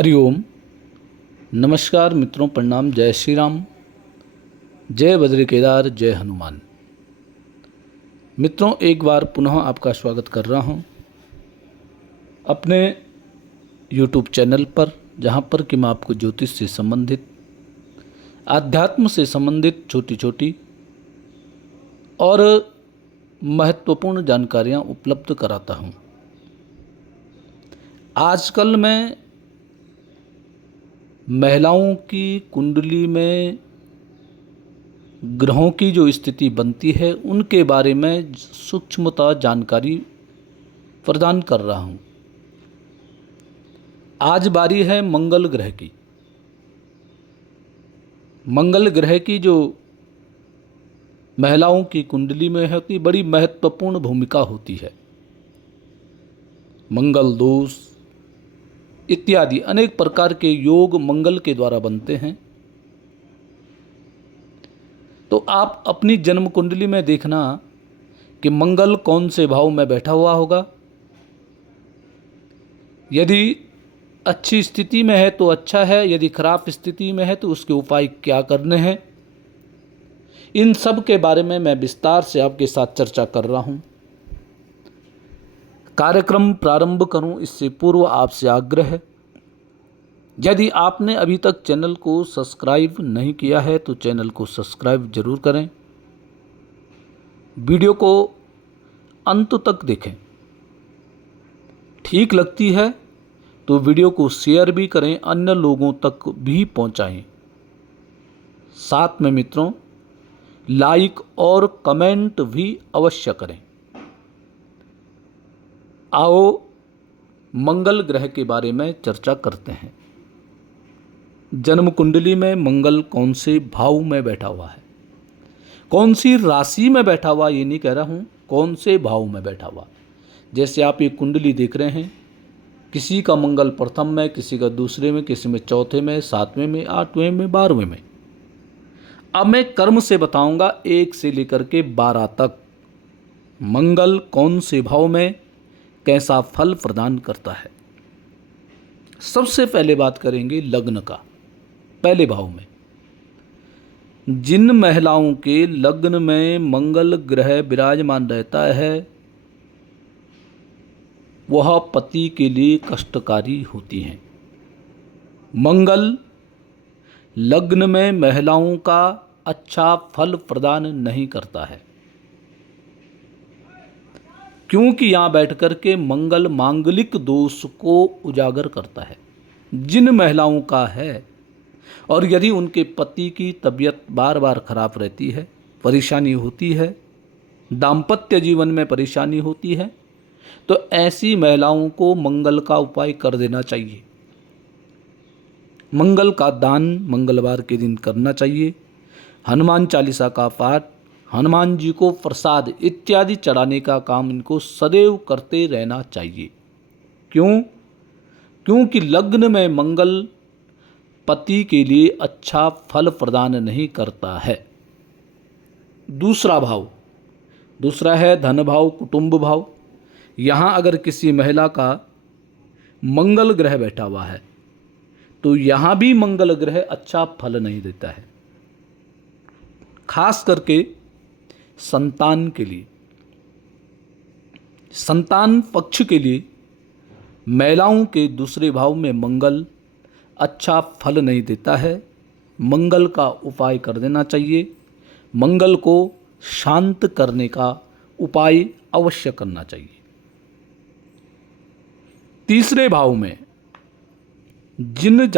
हरिओम। नमस्कार मित्रों, प्रणाम। जय श्री राम, जय बद्री केदार, जय हनुमान। मित्रों, एक बार पुनः आपका स्वागत कर रहा हूं अपने YouTube चैनल पर, जहां पर कि मैं आपको ज्योतिष से संबंधित, आध्यात्म से संबंधित छोटी छोटी और महत्वपूर्ण जानकारियां उपलब्ध कराता हूं। आजकल मैं महिलाओं की कुंडली में ग्रहों की जो स्थिति बनती है उनके बारे में सूक्ष्मता जानकारी प्रदान कर रहा हूं। आज बारी है मंगल ग्रह की। मंगल ग्रह की जो महिलाओं की कुंडली में होती बड़ी महत्वपूर्ण भूमिका होती है। मंगल दोष इत्यादि अनेक प्रकार के योग मंगल के द्वारा बनते हैं। तो आप अपनी जन्म कुंडली में देखना कि मंगल कौन से भाव में बैठा हुआ होगा। यदि अच्छी स्थिति में है तो अच्छा है, यदि खराब स्थिति में है तो उसके उपाय क्या करने हैं, इन सब के बारे में मैं विस्तार से आपके साथ चर्चा कर रहा हूं। कार्यक्रम प्रारंभ करूं इससे पूर्व आपसे आग्रह है, यदि आपने अभी तक चैनल को सब्सक्राइब नहीं किया है तो चैनल को सब्सक्राइब जरूर करें। वीडियो को अंत तक देखें। ठीक लगती है तो वीडियो को शेयर भी करें, अन्य लोगों तक भी पहुंचाएं। साथ में मित्रों लाइक और कमेंट भी अवश्य करें। आओ मंगल ग्रह के बारे में चर्चा करते हैं। जन्म कुंडली में मंगल कौन से भाव में बैठा हुआ है, कौन सी राशि में बैठा हुआ, ये नहीं कह रहा हूँ, कौन से भाव में बैठा हुआ। जैसे आप ये कुंडली देख रहे हैं, किसी का मंगल प्रथम में, किसी का दूसरे में, किसी में चौथे में, सातवें में, आठवें में, 12वें में। अब मैं कर्म से बताऊंगा 1 से लेकर के 12 तक मंगल कौन से भाव में कैसा फल प्रदान करता है। सबसे पहले बात करेंगे लग्न का। पहले भाव में जिन महिलाओं के लग्न में मंगल ग्रह विराजमान रहता है वह पति के लिए कष्टकारी होती हैं। मंगल लग्न में महिलाओं का अच्छा फल प्रदान नहीं करता है, क्योंकि यहां बैठकर के मंगल मांगलिक दोष को उजागर करता है। जिन महिलाओं का है और यदि उनके पति की तबीयत बार बार खराब रहती है, परेशानी होती है, दाम्पत्य जीवन में परेशानी होती है, तो ऐसी महिलाओं को मंगल का उपाय कर देना चाहिए। मंगल का दान मंगलवार के दिन करना चाहिए। हनुमान चालीसा का पाठ, हनुमान जी को प्रसाद इत्यादि चढ़ाने का काम इनको सदैव करते रहना चाहिए। क्योंकि लग्न में मंगल पति के लिए अच्छा फल प्रदान नहीं करता है। दूसरा है धन भाव, कुटुंब भाव। यहाँ अगर किसी महिला का मंगल ग्रह बैठा हुआ है तो यहाँ भी मंगल ग्रह अच्छा फल नहीं देता है, खास करके संतान के लिए। संतान पक्ष के लिए महिलाओं के दूसरे भाव में मंगल अच्छा फल नहीं देता है। मंगल का उपाय कर देना चाहिए। मंगल को शांत करने का उपाय अवश्य करना चाहिए। तीसरे भाव में जिन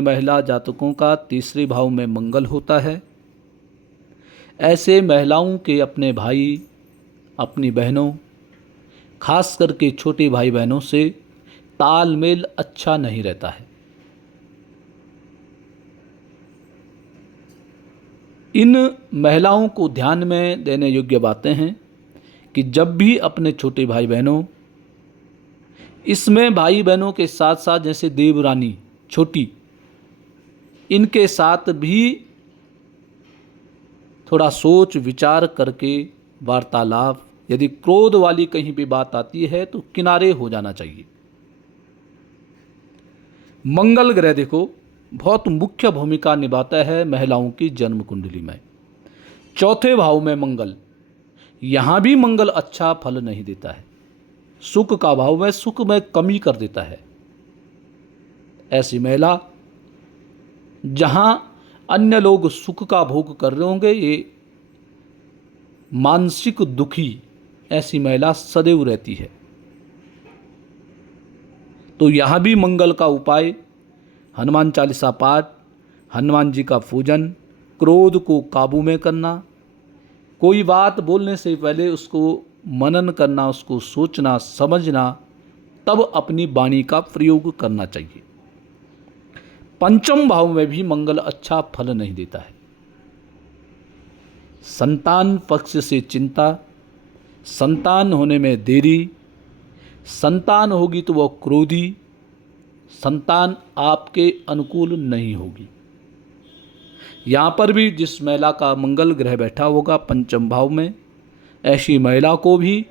महिला जातकों का तीसरे भाव में मंगल होता है, ऐसे महिलाओं के अपने भाई, अपनी बहनों, खास करके छोटे भाई बहनों से तालमेल अच्छा नहीं रहता है। इन महिलाओं को ध्यान में देने योग्य बातें हैं कि जब भी अपने छोटे भाई बहनों, इसमें भाई बहनों के साथ साथ जैसे देवरानी छोटी, इनके साथ भी थोड़ा सोच विचार करके वार्तालाप, यदि क्रोध वाली कहीं भी बात आती है तो किनारे हो जाना चाहिए। मंगल ग्रह देखो बहुत मुख्य भूमिका निभाता है महिलाओं की जन्म कुंडली में। चौथे भाव में मंगल, यहाँ भी मंगल अच्छा फल नहीं देता है। सुख का भाव में सुख में कमी कर देता है। ऐसी महिला जहाँ अन्य लोग सुख का भोग कर रहे होंगे, ये मानसिक दुखी ऐसी महिला सदैव रहती है। तो यहाँ भी मंगल का उपाय हनुमान चालीसा पाठ, हनुमान जी का पूजन, क्रोध को काबू में करना, कोई बात बोलने से पहले उसको मनन करना, उसको सोचना समझना, तब अपनी वाणी का प्रयोग करना चाहिए। पंचम भाव में भी मंगल अच्छा फल नहीं देता है। संतान पक्ष से चिंता, संतान होने में देरी, संतान होगी तो वह क्रोधी, संतान आपके अनुकूल नहीं होगी। यहाँ पर भी जिस महिला का मंगल ग्रह बैठा होगा पंचम भाव में, ऐसी महिला को भी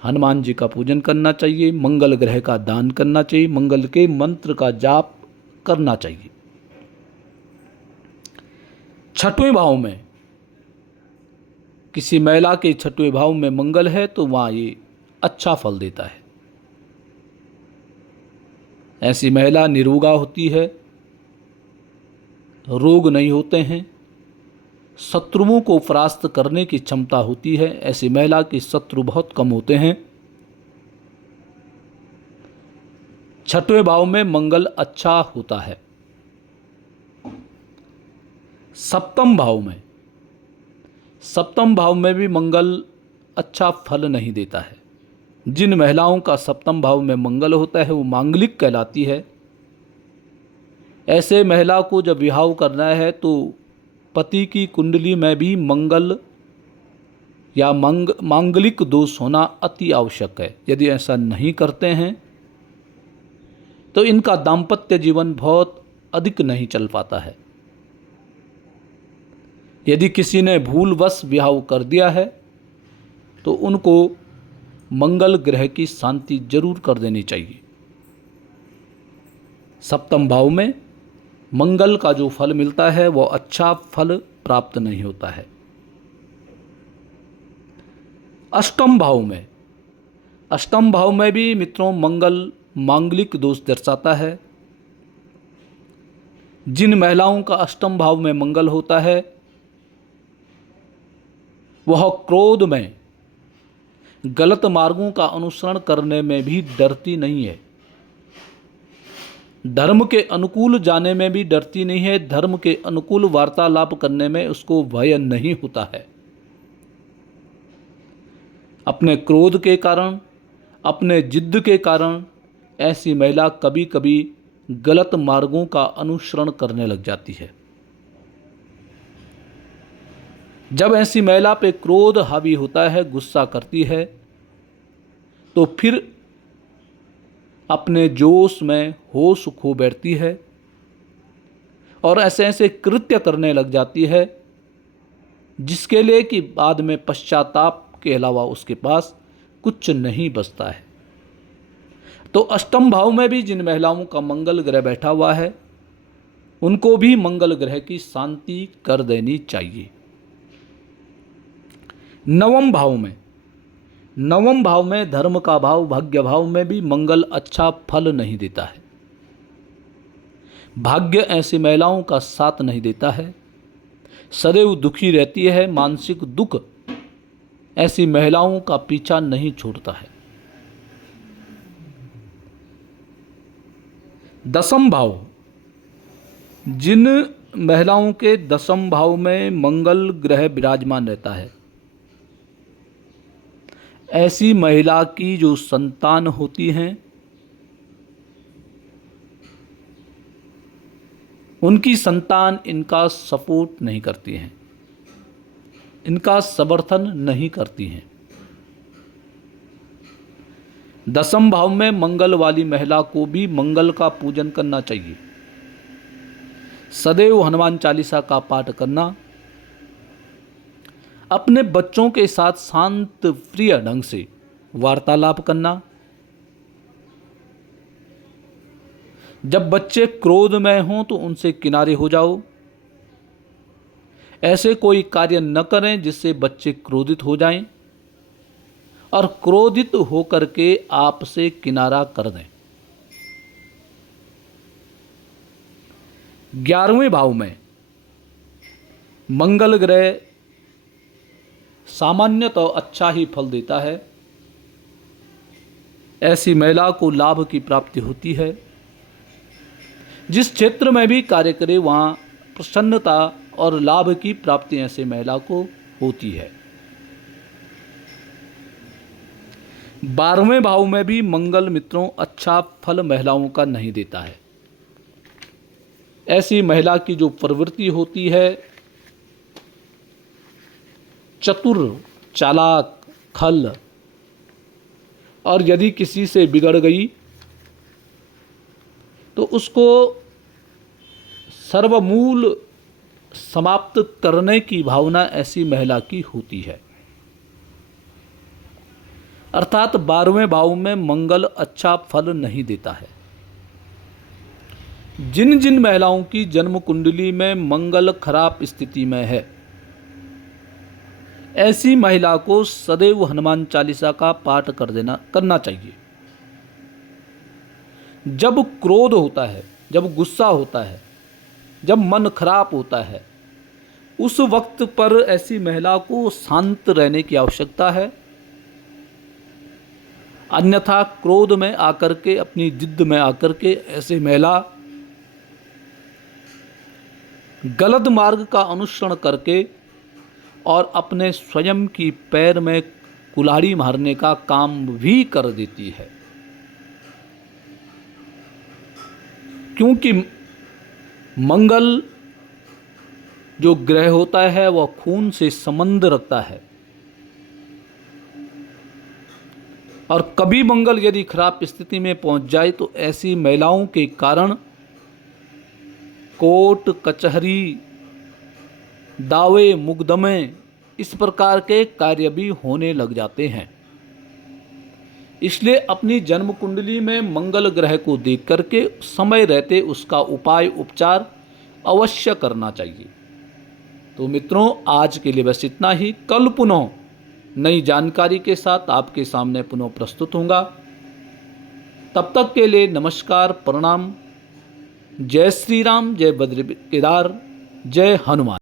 हनुमान जी का पूजन करना चाहिए, मंगल ग्रह का दान करना चाहिए, मंगल के मंत्र का जाप करना चाहिए। छठवें भाव में किसी महिला के छठवें भाव में मंगल है तो वहाँ ये अच्छा फल देता है। ऐसी महिला निरोगा होती है, रोग नहीं होते हैं, शत्रुओं को परास्त करने की क्षमता होती है। ऐसी महिला के शत्रु बहुत कम होते हैं। छठवें भाव में मंगल अच्छा होता है। सप्तम भाव में भी मंगल अच्छा फल नहीं देता है। जिन महिलाओं का सप्तम भाव में मंगल होता है वो मांगलिक कहलाती है। ऐसे महिला को जब विवाह करना है तो पति की कुंडली में भी मंगल या मांगलिक दोष होना अति आवश्यक है। यदि ऐसा नहीं करते हैं तो इनका दाम्पत्य जीवन बहुत अधिक नहीं चल पाता है। यदि किसी ने भूलवश विवाह कर दिया है तो उनको मंगल ग्रह की शांति जरूर कर देनी चाहिए। सप्तम भाव में मंगल का जो फल मिलता है वो अच्छा फल प्राप्त नहीं होता है। अष्टम भाव में भी मित्रों मंगल मांगलिक दोष दर्शाता है। जिन महिलाओं का अष्टम भाव में मंगल होता है वह क्रोध में, गलत मार्गों का अनुसरण करने में भी डरती नहीं है, धर्म के अनुकूल जाने में भी डरती नहीं है, धर्म के अनुकूल वार्तालाप करने में उसको भय नहीं होता है। अपने क्रोध के कारण, अपने जिद्द के कारण ऐसी महिला कभी कभी गलत मार्गों का अनुसरण करने लग जाती है। जब ऐसी महिला पे क्रोध हावी होता है, गुस्सा करती है, तो फिर अपने जोश में होश खो बैठती है और ऐसे ऐसे कृत्य करने लग जाती है जिसके लिए कि बाद में पश्चाताप के अलावा उसके पास कुछ नहीं बचता है। तो अष्टम भाव में भी जिन महिलाओं का मंगल ग्रह बैठा हुआ है उनको भी मंगल ग्रह की शांति कर देनी चाहिए। नवम भाव में धर्म का भाव, भाग्य भाव में भी मंगल अच्छा फल नहीं देता है। भाग्य ऐसी महिलाओं का साथ नहीं देता है, सदैव दुखी रहती है, मानसिक दुख ऐसी महिलाओं का पीछा नहीं छोड़ता है। दसम भाव, जिन महिलाओं के दसम भाव में मंगल ग्रह विराजमान रहता है ऐसी महिला की जो संतान होती हैं उनकी संतान इनका सपोर्ट नहीं करती हैं, इनका समर्थन नहीं करती हैं। दसम भाव में मंगल वाली महिला को भी मंगल का पूजन करना चाहिए। सदैव हनुमान चालीसा का पाठ करना, अपने बच्चों के साथ शांत प्रिय ढंग से वार्तालाप करना, जब बच्चे क्रोध में हों तो उनसे किनारे हो जाओ। ऐसे कोई कार्य न करें जिससे बच्चे क्रोधित हो जाएं और क्रोधित होकर के आपसे किनारा कर दें। 11वें भाव में मंगल ग्रह सामान्यतः अच्छा ही फल देता है। ऐसी महिला को लाभ की प्राप्ति होती है। जिस क्षेत्र में भी कार्य करे वहाँ प्रसन्नता और लाभ की प्राप्ति ऐसे महिला को होती है। 12वें भाव में भी मंगल मित्रों अच्छा फल महिलाओं का नहीं देता है। ऐसी महिला की जो प्रवृत्ति होती है चतुर, चालाक, खल, और यदि किसी से बिगड़ गई तो उसको सर्वमूल समाप्त करने की भावना ऐसी महिला की होती है। अर्थात 12वें भाव में मंगल अच्छा फल नहीं देता है। जिन जिन महिलाओं की जन्म कुंडली में मंगल खराब स्थिति में है, ऐसी महिला को सदैव हनुमान चालीसा का पाठ करना चाहिए। जब क्रोध होता है, जब गुस्सा होता है, जब मन खराब होता है, उस वक्त पर ऐसी महिला को शांत रहने की आवश्यकता है। अन्यथा क्रोध में आकर के, अपनी जिद में आकर के ऐसी महिला गलत मार्ग का अनुसरण करके और अपने स्वयं की पैर में कुल्हाड़ी मारने का काम भी कर देती है। क्योंकि मंगल जो ग्रह होता है वह खून से संबंध रखता है, और कभी मंगल यदि खराब स्थिति में पहुंच जाए तो ऐसी महिलाओं के कारण कोर्ट कचहरी, दावे मुकदमे, इस प्रकार के कार्य भी होने लग जाते हैं। इसलिए अपनी जन्म कुंडली में मंगल ग्रह को देख करके समय रहते उसका उपाय उपचार अवश्य करना चाहिए। तो मित्रों, आज के लिए बस इतना ही। कल पुनः नई जानकारी के साथ आपके सामने पुनः प्रस्तुत होऊंगा। तब तक के लिए नमस्कार, प्रणाम। जय श्री राम, जय बद्री केदार, जय हनुमान।